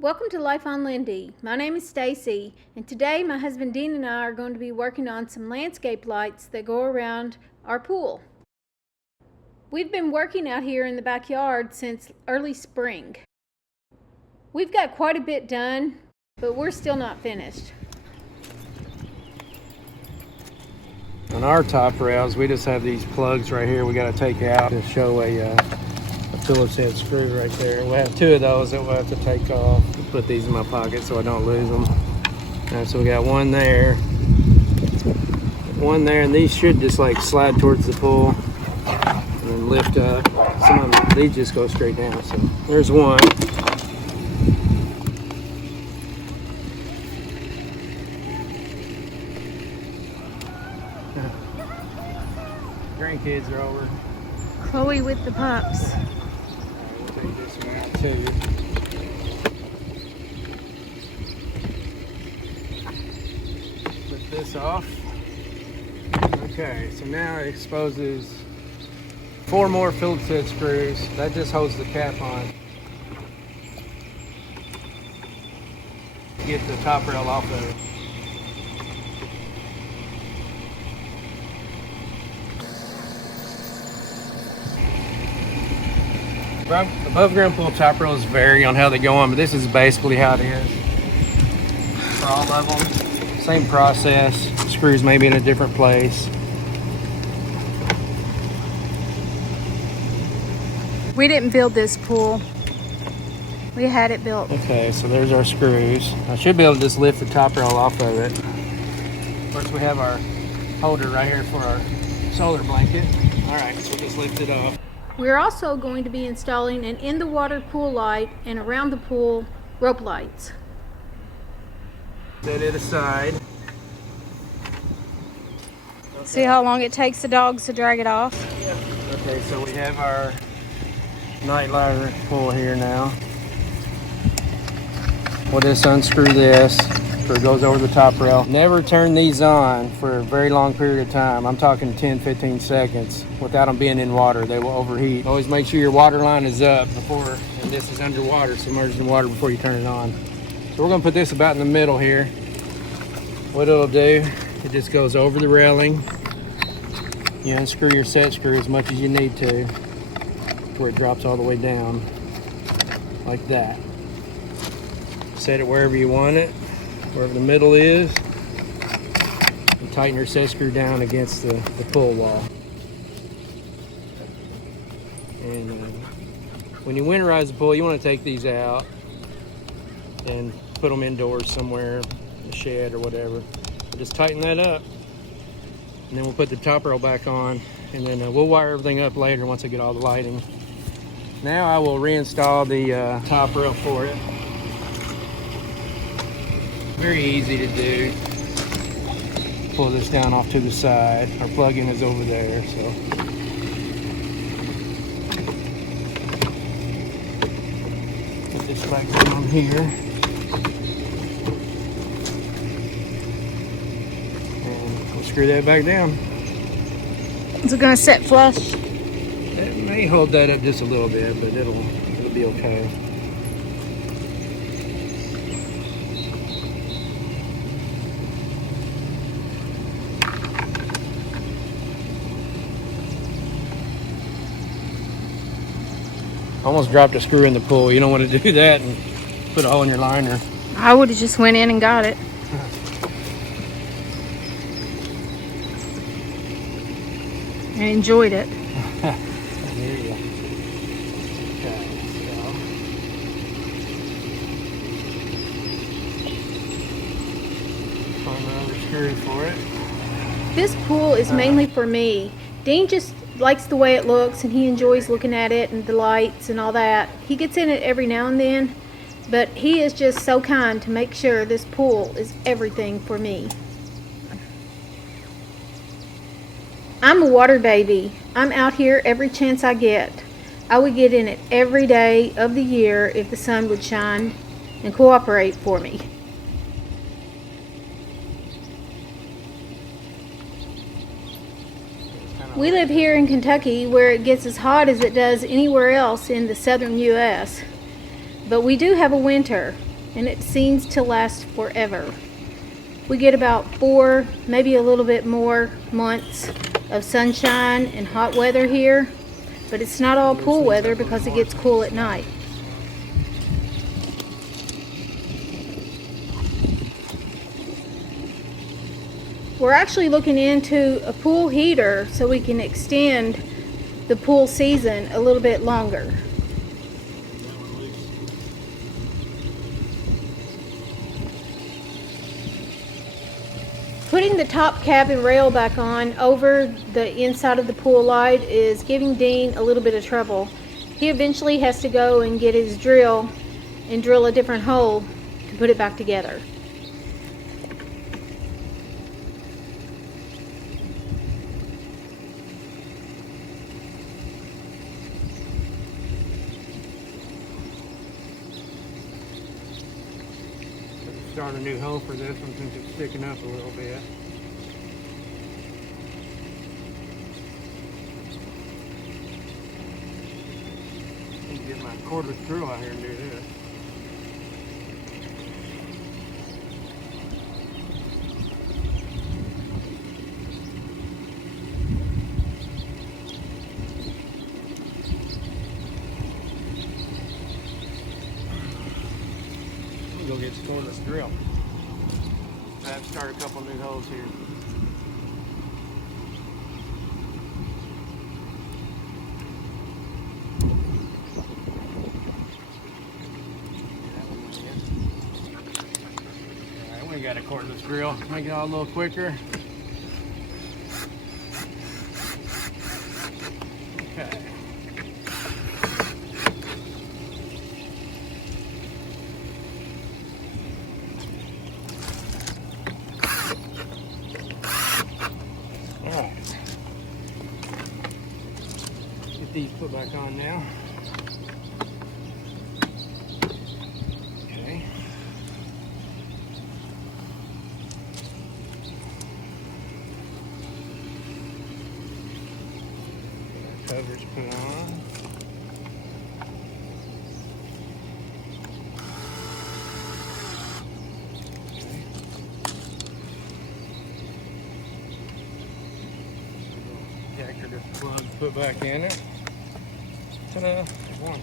Welcome to Life on Lindy. My name is Stacy, and today my husband Dean and I are going to be working on some landscape lights that go around our pool. We've been working out here in the backyard since early spring. We've got quite a bit done, but we're still not finished. On our top rails, we just have these plugs right here we got to take out to show a Phillips head screw right there. We'll have two of those that we'll have to take off. I'll put these in my pocket so I don't lose them. All right, so we got one there, and these should just like slide towards the pool and then lift up. Some of them, these just go straight down. So there's one. Grandkids are over. Chloe with the pups. We'll take this one out too. Put this off. Okay, so now it exposes 4 more Phillips head screws. That just holds the cap on. Get the top rail off of it. Above ground pool top rails vary on how they go on, but this is basically how it is for all of them. Same process, screws maybe in a different place. We didn't build this pool. We had it built. Okay, so there's our screws. I should be able to just lift the top rail off of it. Of course, we have our holder right here for our solar blanket. All right, so we'll just lift it off. We're also going to be installing an in-the-water pool light and around the pool rope lights. Set it aside. See how long it takes the dogs to drag it off? Okay, so we have our night ladder pull here now. We'll just unscrew this so it goes over the top rail. Never turn these on for a very long period of time. I'm talking 10-15 seconds without them being in water. They will overheat. Always make sure your water line is up before, and this is underwater, submerged in water before you turn it on. So we're gonna put this about in the middle here. What it'll do, it just goes over the railing. You unscrew your set screw as much as you need to where it drops all the way down like that. Set it wherever you want it, wherever the middle is, and tighten your set screw down against the pull wall. And when you winterize the pool, you want to take these out and put them indoors somewhere, in the shed or whatever. Just tighten that up, and then we'll put the top rail back on, and then we'll wire everything up later once I get all the lighting. Now I will reinstall the top rail for it. Very easy to do. Pull this down off to the side. Our plug-in is over there, so. Put this back down here. And we'll screw that back down. Is it going to set flush? It may hold that up just a little bit, but it'll be okay. Almost dropped a screw in the pool. You don't want to do that and put a hole in your liner. I would have just went in and got it. And enjoyed it. There you go. Okay, so. Find another screw for it. This pool is mainly for me. Dean just likes the way it looks, and he enjoys looking at it and the lights and all that. He gets in it every now and then, but he is just so kind to make sure this pool is everything for me. I'm a water baby. I'm out here every chance I get. I would get in it every day of the year if the sun would shine and cooperate for me. We live here in Kentucky where it gets as hot as it does anywhere else in the southern U.S. But we do have a winter. and it seems to last forever. We get about 4, maybe a little bit more months of sunshine and hot weather here, but it's not all pool weather because it gets cool at night. We're actually looking into a pool heater so we can extend the pool season a little bit longer. Putting the top cabin rail back on over the inside of the pool light is giving Dean a little bit of trouble. He eventually has to go and get his drill and drill a different hole to put it back together. Start a new hole for this one since it's sticking up a little bit. Need to get my cordless drill out here and do this. Go get the cordless drill. I have to start a couple new holes here. Alright, we got a cordless drill. Make it all a little quicker. Okay. Get these put back on now. Okay. Covers put on. Decorative plug put back in it. Ta-da! One.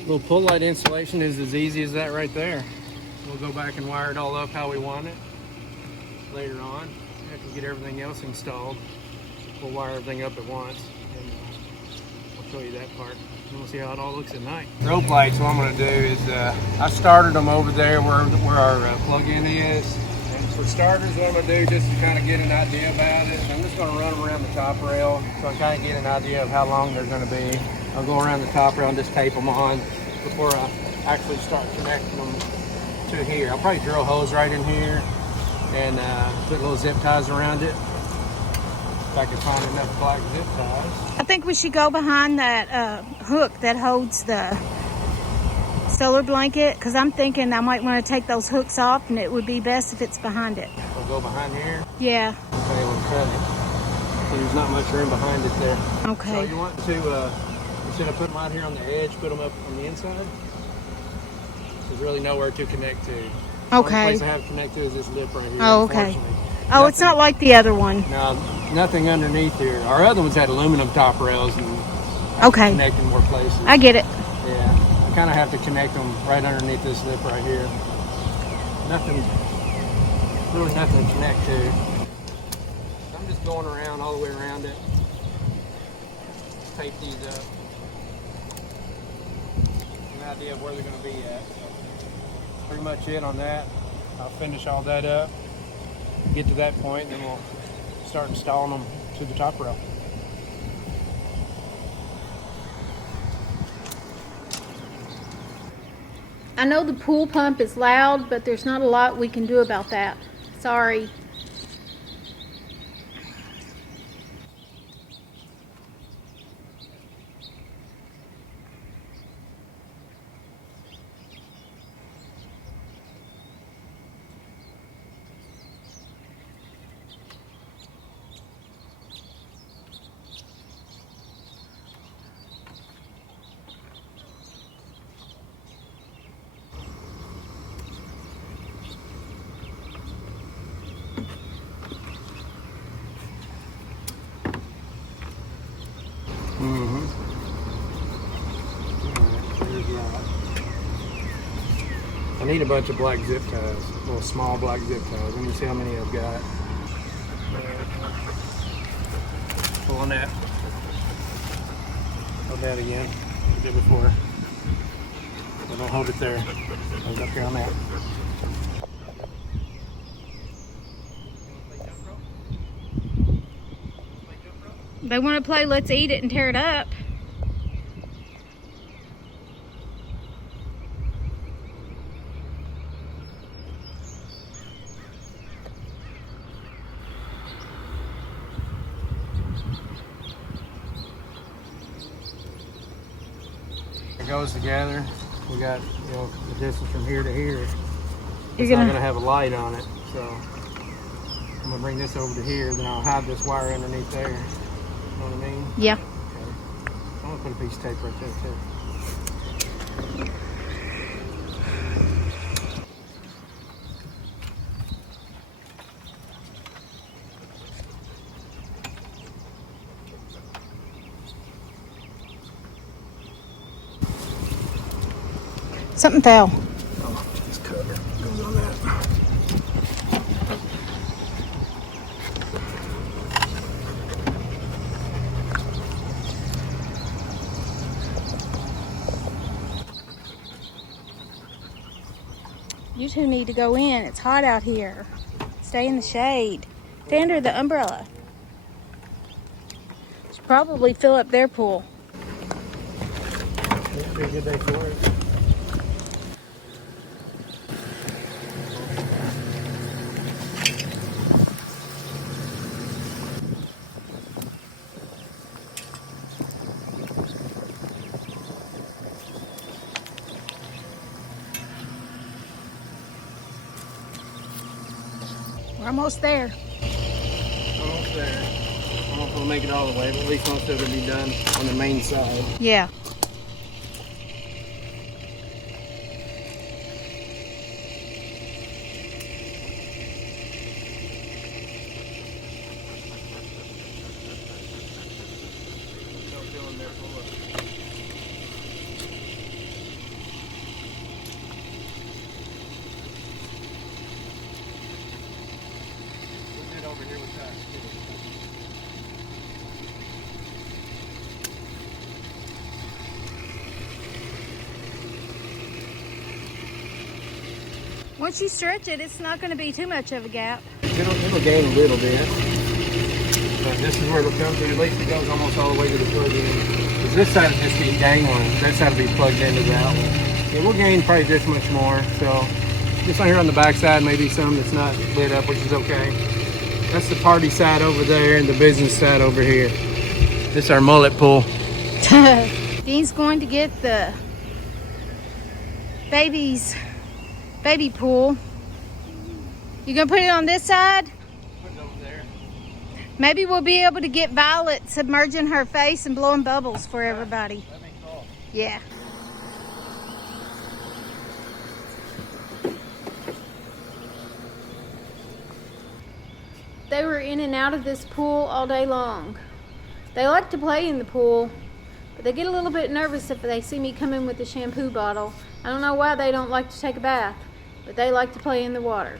Little pull light installation is as easy as that right there. We'll go back and wire it all up how we want it later on. After we get everything else installed, we'll wire everything up at once, and I'll show you that part. And we'll see how it all looks at night. Rope lights, what I'm going to do is I started them over there where our plug-in is. And for starters, what I'm going to do just to kind of get an idea about it, I'm just going to run them around the top rail so I kind of get an idea of how long they're going to be. I'll go around the top rail and just tape them on before I actually start connecting them to here. I'll probably drill holes right in here and put little zip ties around it. If I can find enough black zip ties. I think we should go behind that hook that holds the solar blanket, because I'm thinking I might want to take those hooks off, and it would be best if it's behind it. We'll go behind here? Yeah. Okay, we'll cut it. So there's not much room behind it there. Okay. So you want to, instead of putting them out here on the edge, put them up on the inside? There's really nowhere to connect to. Okay. The only place I have to connect to is this lip right here. Oh, okay. Oh, it's not like the other one. No, nothing underneath here. Our other ones had aluminum top rails and Okay. connect in more places. I get it. Yeah, I kind of have to connect them right underneath this lip right here. Really nothing to connect to. I'm just going around all the way around it. Tape these up. An idea of where they're going to be at. So pretty much it on that. I'll finish all that up, get to that point, and then we'll start installing them to the top rail. I know the pool pump is loud, but there's not a lot we can do about that. Sorry. need a bunch of black zip ties, little small black zip ties. Let me see how many I've got. Pull on that. Hold that again. Like I did before. So don't hold it there. Hold it up here on that. They want to play Let's Eat It and Tear It Up. It goes together. We got, you know, the distance from here to here. You're It's gonna... not gonna have a light on it, so I'm gonna bring this over to here. Then I'll hide this wire underneath there. You know what I mean? Yeah. Okay. I'm gonna put a piece of tape right there too. Something fell. Oh, this cover goes on that. You two need to go in. It's hot out here. Stay in the shade. Stay under the umbrella. Should probably fill up their pool. It'd be a good day for it. We're almost there. Almost there. I don't know if we'll make it all the way, but at least most of it will be done on the main side. Yeah. Over here with that. Once you stretch it, it's not going to be too much of a gap. It'll gain a little bit. But this is where it'll come to. At least it goes almost all the way to the plug-in. Because this side will just be dangling. That side will be plugged into the outlet. Yeah, we'll gain probably this much more. So just on here on the back side, maybe some that's not lit up, which is okay. That's the party side over there and the business side over here. This is our mullet pool. Dean's going to get the baby pool. You gonna put it on this side? Put it over there. Maybe we'll be able to get Violet submerging her face and blowing bubbles for everybody. That'd be cool. Yeah. They were in and out of this pool all day long. They like to play in the pool, but they get a little bit nervous if they see me come in with a shampoo bottle. I don't know why they don't like to take a bath, but they like to play in the water.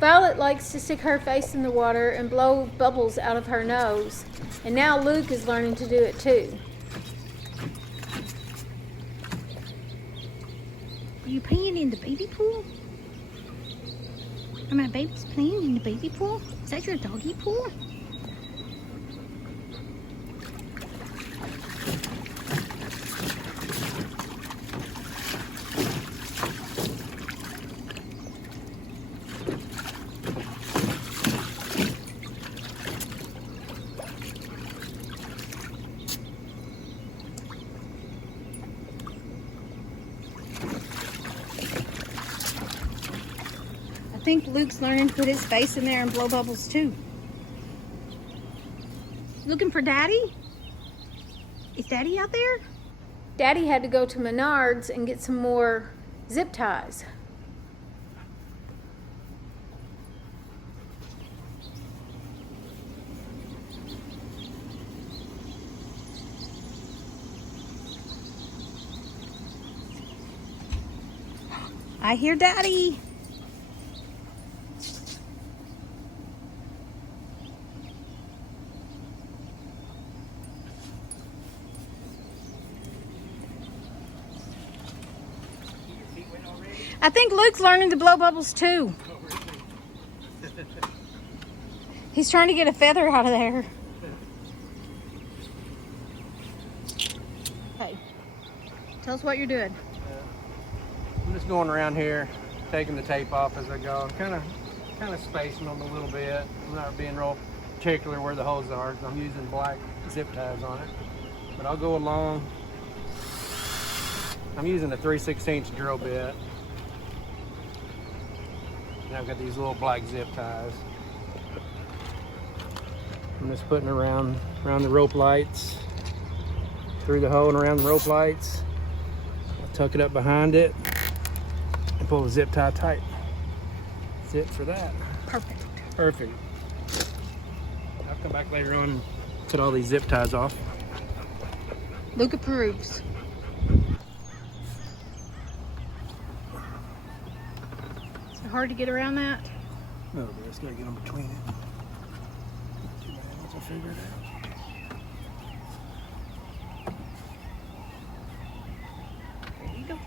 Violet likes to stick her face in the water and blow bubbles out of her nose, and now Luke is learning to do it too. Are you playing in the baby pool? Are my babies playing in the baby pool? Is that your doggy pool? I think Luke's learning to put his face in there and blow bubbles too. Looking for Daddy? Is Daddy out there? Daddy had to go to Menards and get some more zip ties. I hear Daddy. I think Luke's learning to blow bubbles too. He's trying to get a feather out of there. Okay. Tell us what you're doing. I'm just going around here, taking the tape off as I go. Kind of spacing them a little bit. I'm not being real particular where the holes are, because I'm using black zip ties on it. But I'll go along. I'm using a 3/16 drill bit. And I've got these little black zip ties. I'm just putting around the rope lights, through the hole and around the rope lights. I'll tuck it up behind it and pull the zip tie tight. That's it for that. Perfect. Perfect. I'll come back later on and cut all these zip ties off. Luke approves. Is it hard to get around that? No, but it's gotta get them between it. Too bad, once I figure it out. There you go.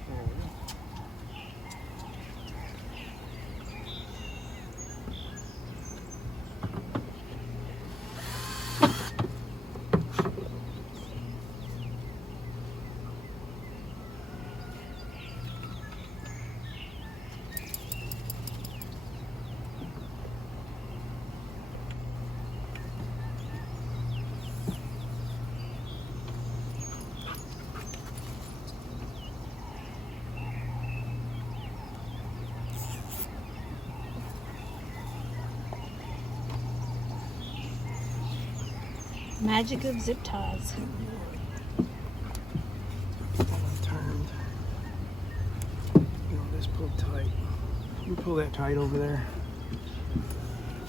Magic of zip ties. Turned. You know, this pulled tight. You pull that tight over there.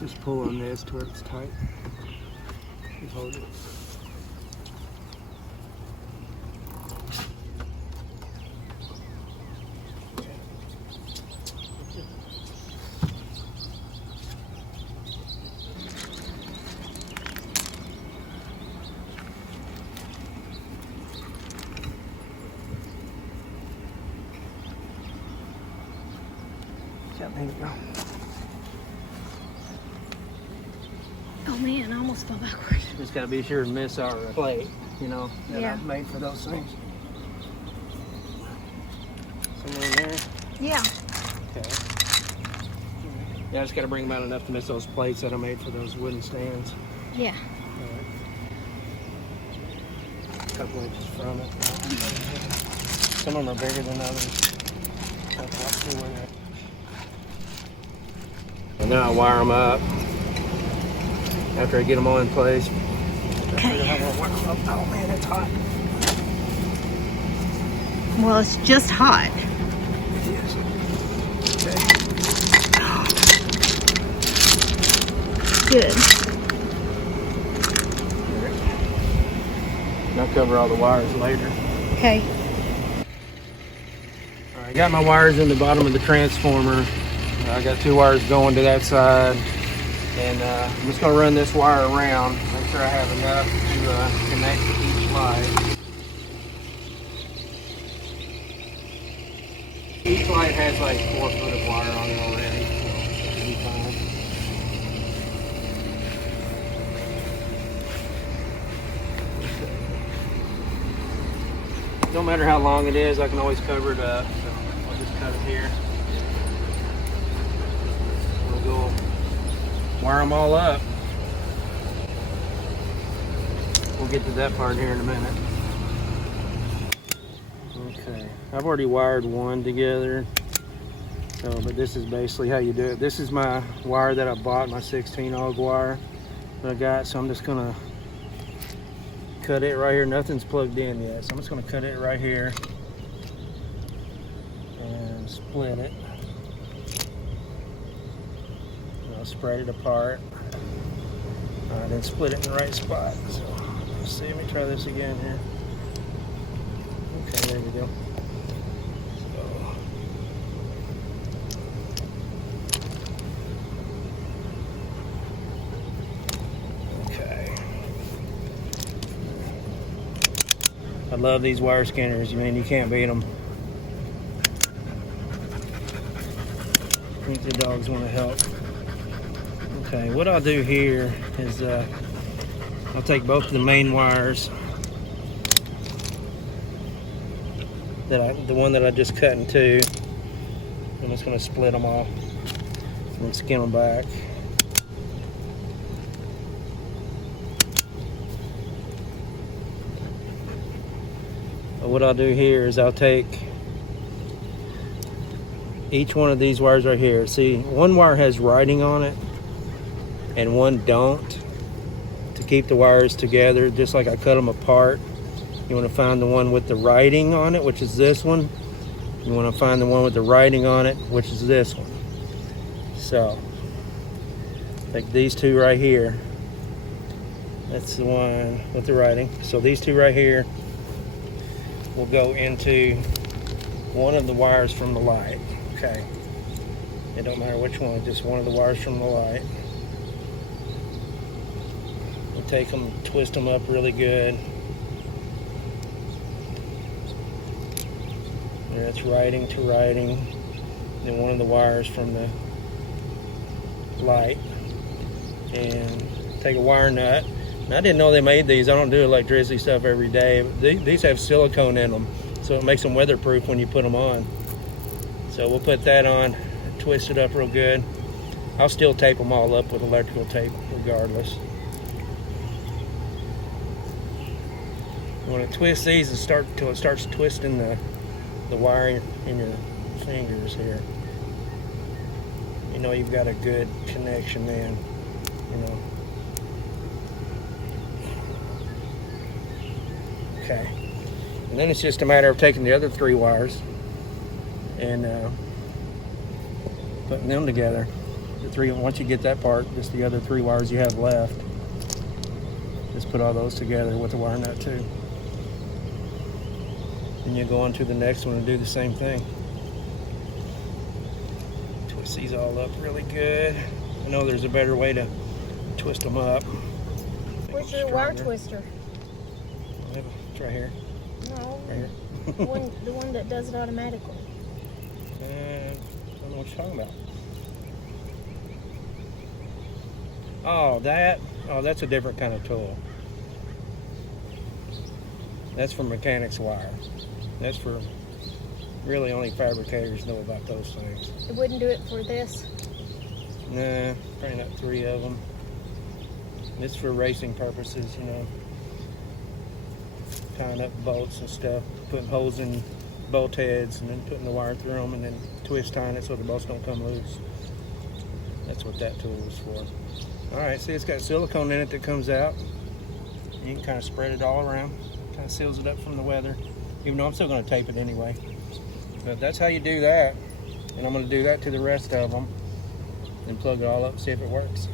Just pull on this to where it's tight. Just hold it. There you go. Oh man, I almost fell backwards. Just gotta be sure to miss our plate, you know, that Yeah. I've made for those things. Somewhere in there? Yeah. Okay. Yeah, I just gotta bring them out enough to miss those plates that I made for those wooden stands. Yeah. A couple inches from it. Some of them are bigger than others. And now I wire them up after I get them all in place. Okay. Oh man, it's hot. Well, it's just hot. Yes. Okay. Good. And I'll cover all the wires later. Okay. All right, I got my wires in the bottom of the transformer. I got 2 wires going to that side, and I'm just going to run this wire around, make sure I have enough to connect to each light. Each light has like 4 foot of wire on it already, so it should be fine. Don't matter how long it is, I can always cover it up, so I'll just cut it here. We'll wire them all up. We'll get to that part here in a minute. Okay, I've already wired one together. So, but this is basically how you do it. This is my wire that I bought, my 16 og wire that I got. So I'm just gonna cut it right here. Nothing's plugged in yet, so I'm just gonna cut it right here and split it. I'll spread it apart. Then split it in the right spot. So let's see, let me try this again here. Okay, there we go. So I love these wire skinners. I mean, you can't beat them. I think the dogs want to help. Okay, what I'll do here is I'll take both of the main wires, the one that I just cut in two. I'm just going to split them off and skin them back. But what I'll do here is I'll take each one of these wires right here. See, one wire has writing on it and one don't. To keep the wires together, just like I cut them apart, you want to find the one with the writing on it, which is this one. You want to find the one with the writing on it, which is this one. So, like these two right here. That's the one with the writing. So these two right here will go into one of the wires from the light. Okay. It don't matter which one, just one of the wires from the light. We'll take them, twist them up really good. That's writing to writing. Then one of the wires from the light. And take a wire nut. And I didn't know they made these. I don't do electricity stuff every day. These have silicone in them, so it makes them weatherproof when you put them on. So we'll put that on, twist it up real good. I'll still tape them all up with electrical tape regardless. You want to twist these and start until it starts twisting the wire in your fingers here. You know you've got a good connection then, you know. Okay. And then it's just a matter of taking the other three wires and putting them together. Once you get that part, just the other three wires you have left, just put all those together with the wire nut too. And you go on to the next one and do the same thing. Twist these all up really good. I know there's a better way to twist them up. Where's your wire twister? It's right here. No, Right here. the one that does it automatically. I don't know what you're talking about. Oh, that's a different kind of tool. That's for mechanics wire. That's for really only fabricators know about those things. It wouldn't do it for this. Nah, probably not three of them. It's for racing purposes, you know. Tying up bolts and stuff, putting holes in bolt heads and then putting the wire through them and then twist tying it so the bolts don't come loose. That's what that tool is for. Alright, see it's got silicone in it that comes out. You can kind of spread it all around. Kind of seals it up from the weather. Even though I'm still going to tape it anyway. But that's how you do that. And I'm going to do that to the rest of them. And plug it all up and see if it works.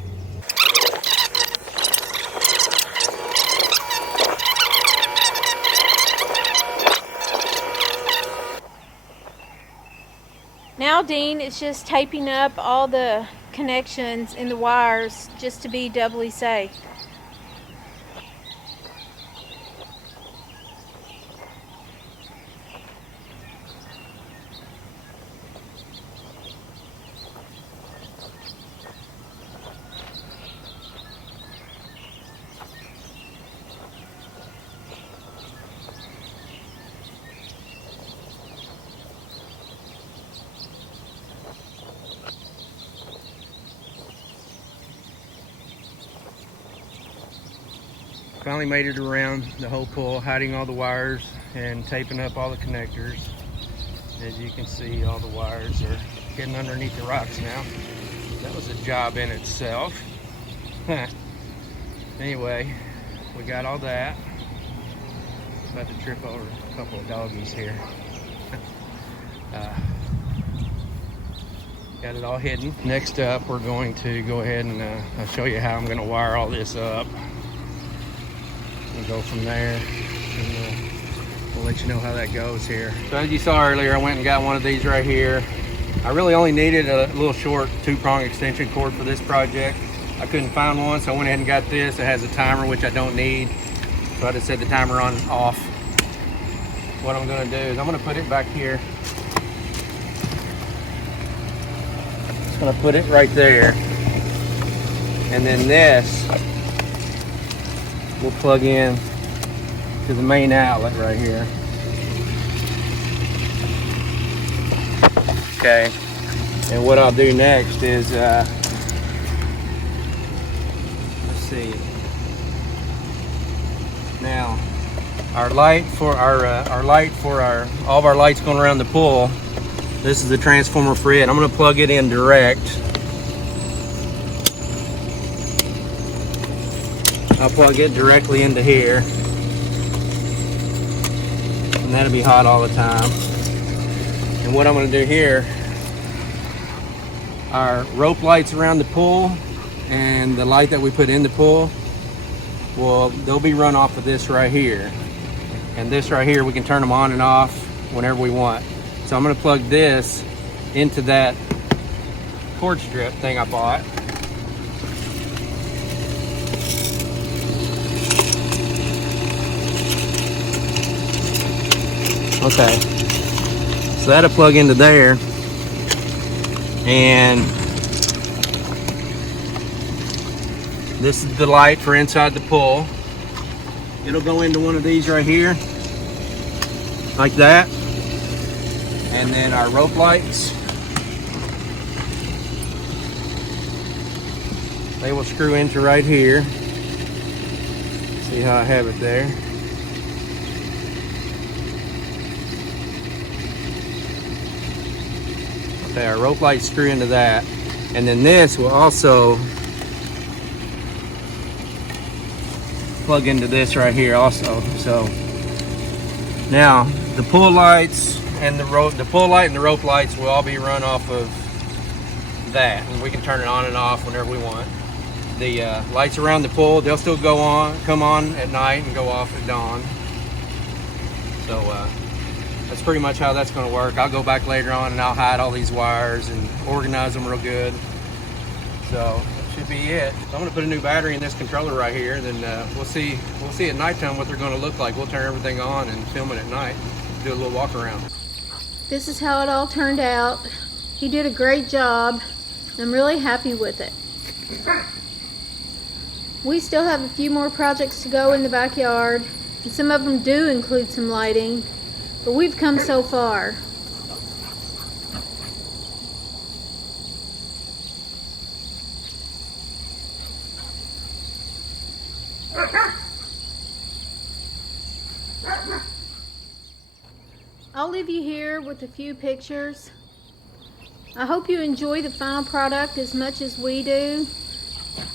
Now, Dean, it's just taping up all the connections in the wires just to be doubly safe. Finally made it around the whole pull, hiding all the wires and taping up all the connectors. As you can see, all the wires are hidden underneath the rocks now. That was a job in itself. Anyway, we got all that. About to trip over a couple of doggies here. Got it all hidden. Next up, we're going to go ahead and I'll show you how I'm going to wire all this up. We'll go from there and we'll let you know how that goes here. So as you saw earlier, I went and got one of these right here. I really only needed a little short 2-prong extension cord for this project. I couldn't find one, so I went ahead and got this. It has a timer, which I don't need. So I just set the timer on off what I'm gonna do is I'm gonna put it back here. Just gonna put it right there. And then this will plug in to the main outlet right here. Okay. And what I'll do next is, let's see. Now, our light for all of our lights going around the pool. This is the transformer for it. I'm going to plug it in direct. I'll plug it directly into here, and that'll be hot all the time. And what I'm going to do here, our rope lights around the pool and the light that we put in the pool, well, they'll be run off of this right here. And this right here, we can turn them on and off whenever we want. So I'm going to plug this into that cord strip thing I bought. Okay, so that'll plug into there, and this is the light for inside the pool. It'll go into one of these right here, like that, and then our rope lights, they will screw into right here. See how I have it there? Okay, our rope lights screw into that, and then this will also plug into this right here also. So now the pool lights and the rope lights will all be run off of that, and we can turn it on and off whenever we want. The lights around the pool, they'll still come on at night and go off at dawn. So that's pretty much how that's going to work. I'll go back later on and I'll hide all these wires and organize them real good. So that should be it. So I'm going to put a new battery in this controller right here. Then we'll see at nighttime what they're going to look like. We'll turn everything on and film it at night. Do a little walk around. This is how it all turned out. He did a great job. I'm really happy with it. We still have a few more projects to go in the backyard, and some of them do include some lighting. But we've come so far. I'll leave you here with a few pictures. I hope you enjoy the final product as much as we do.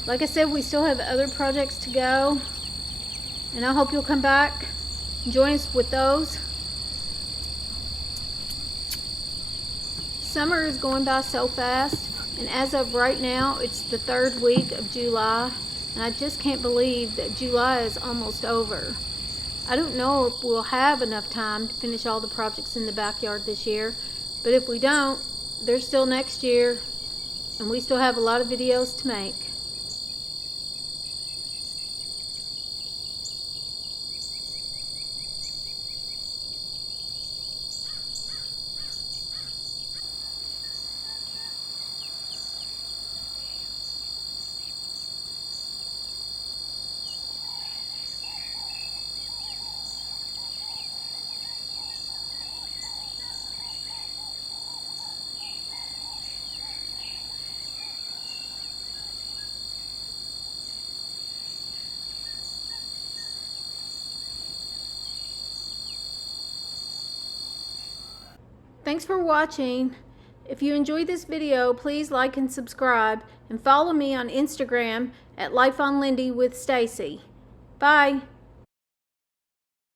Like I said, we still have other projects to go, and I hope you'll come back and join us with those. Summer is going by so fast, and as of right now, it's the 3rd week of July, and I just can't believe that July is almost over. I don't know if we'll have enough time to finish all the projects in the backyard this year, but if we don't, there's still next year, and we still have a lot of videos to make. Thanks for watching. If you enjoyed this video, please like and subscribe, and follow me on Instagram at Life on Lindy with Stacy. Bye.